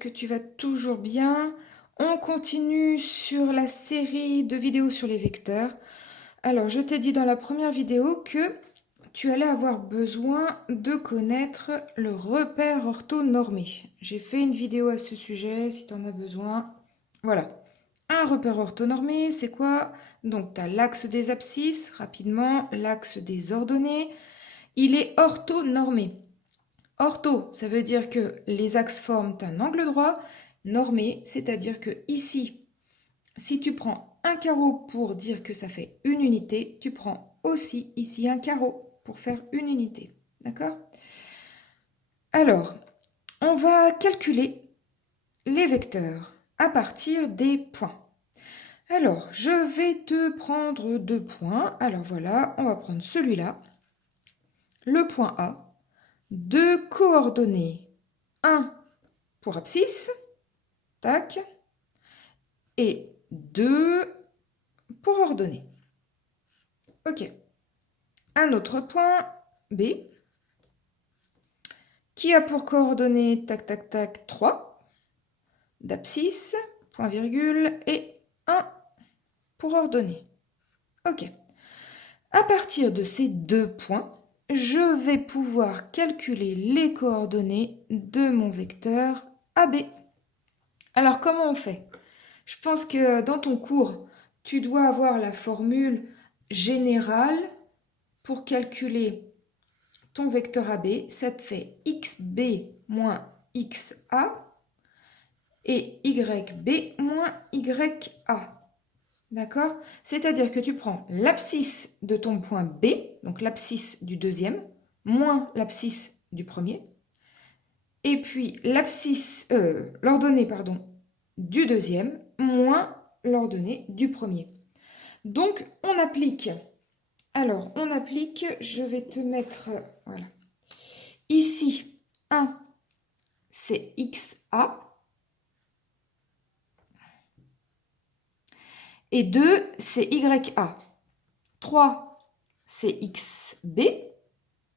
que tu vas toujours bien. On continue sur la série de vidéos sur les vecteurs. Alors, je t'ai dit dans la première vidéo que tu allais avoir besoin de connaître le repère orthonormé. J'ai fait une vidéo à ce sujet si tu en as besoin. Voilà. Un repère orthonormé, c'est quoi? Donc, tu as l'axe des abscisses, rapidement, l'axe des ordonnées. Il est orthonormé. Ortho, ça veut dire que les axes forment un angle droit. Normé, c'est-à-dire que ici, si tu prends un carreau pour dire que ça fait une unité, tu prends aussi ici un carreau pour faire une unité. D'accord? Alors, on va calculer les vecteurs à partir des points. Alors, je vais te prendre 2 points. Alors voilà, on va prendre celui-là, le point A. 2 coordonnées, 1 pour abscisse, tac, et 2 pour ordonnée. Ok. Un autre point, B, qui a pour coordonnées, tac, tac, tac, 3, d'abscisse, point virgule, et 1 pour ordonnée. Ok. À partir de ces 2 points, je vais pouvoir calculer les coordonnées de mon vecteur AB. Alors, comment on fait? Je pense que dans ton cours, tu dois avoir la formule générale pour calculer ton vecteur AB. Ça te fait xb moins xa et yb moins ya. D'accord? C'est-à-dire que tu prends l'abscisse de ton point B, donc l'abscisse du deuxième, moins l'abscisse du premier, et puis l'ordonnée du deuxième, moins l'ordonnée du premier. Donc, on applique. Alors, on applique, je vais te mettre, voilà. Ici, 1, c'est XA. Et 2, c'est YA. 3, c'est XB.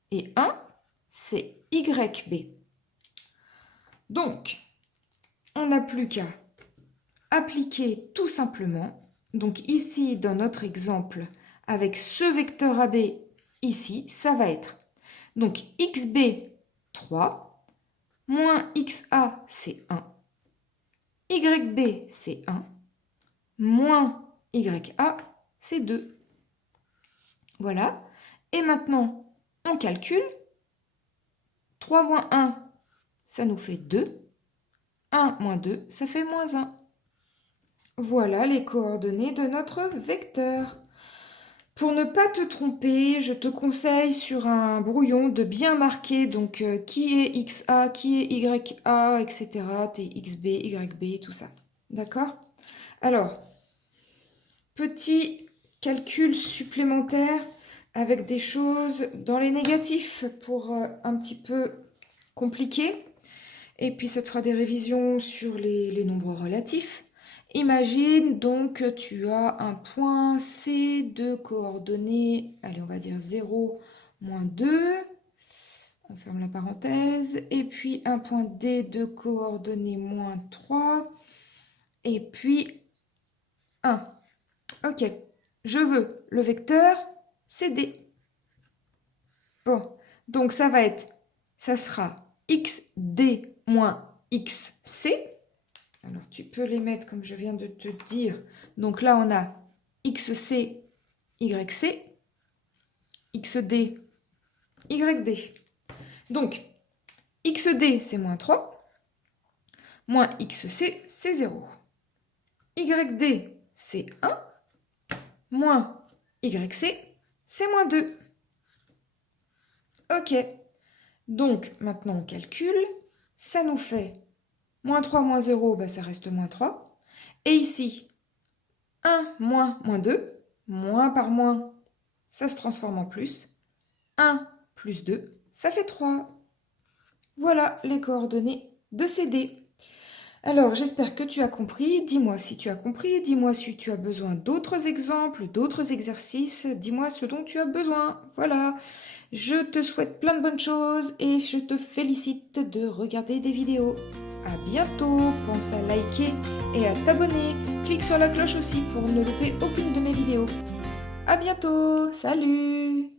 Et 1, c'est YB. Donc, on n'a plus qu'à appliquer tout simplement. Donc ici, dans notre exemple, avec ce vecteur AB ici, ça va être donc XB 3, moins XA c'est 1, YB c'est 1, moins YA c'est 2. Voilà. Et maintenant, on calcule. 3 moins 1, ça nous fait 2. 1 moins 2, ça fait moins 1. Voilà les coordonnées de notre vecteur. Pour ne pas te tromper, je te conseille sur un brouillon de bien marquer donc qui est XA, qui est YA, etc. Tes XB, YB, tout ça. D'accord? Alors, petit calcul supplémentaire avec des choses dans les négatifs pour un petit peu compliquer. Et puis ça te fera des révisions sur les nombres relatifs. Imagine donc que tu as un point C de coordonnées, allez on va dire 0, moins 2, on ferme la parenthèse, et puis un point D de coordonnées moins 3, et puis 1. Ok, je veux le vecteur CD. Bon, donc ça sera XD moins XC. Alors, tu peux les mettre comme je viens de te dire. Donc là, on a XC, YC, XD, YD. Donc, XD, c'est moins 3, moins XC, c'est 0. YD, c'est 1, moins YC, c'est moins 2. Ok. Donc, maintenant, on calcule. Ça nous fait moins 3 moins 0, bah, ça reste moins 3. Et ici, 1 moins moins 2, moins par moins, ça se transforme en plus. 1 plus 2, ça fait 3. Voilà les coordonnées de ces dés. Alors, j'espère que tu as compris. Dis-moi si tu as compris. Dis-moi si tu as besoin d'autres exemples, d'autres exercices. Dis-moi ce dont tu as besoin. Voilà. Je te souhaite plein de bonnes choses et je te félicite de regarder des vidéos. À bientôt, pense à liker et à t'abonner. Clique sur la cloche aussi pour ne louper aucune de mes vidéos. À bientôt, salut!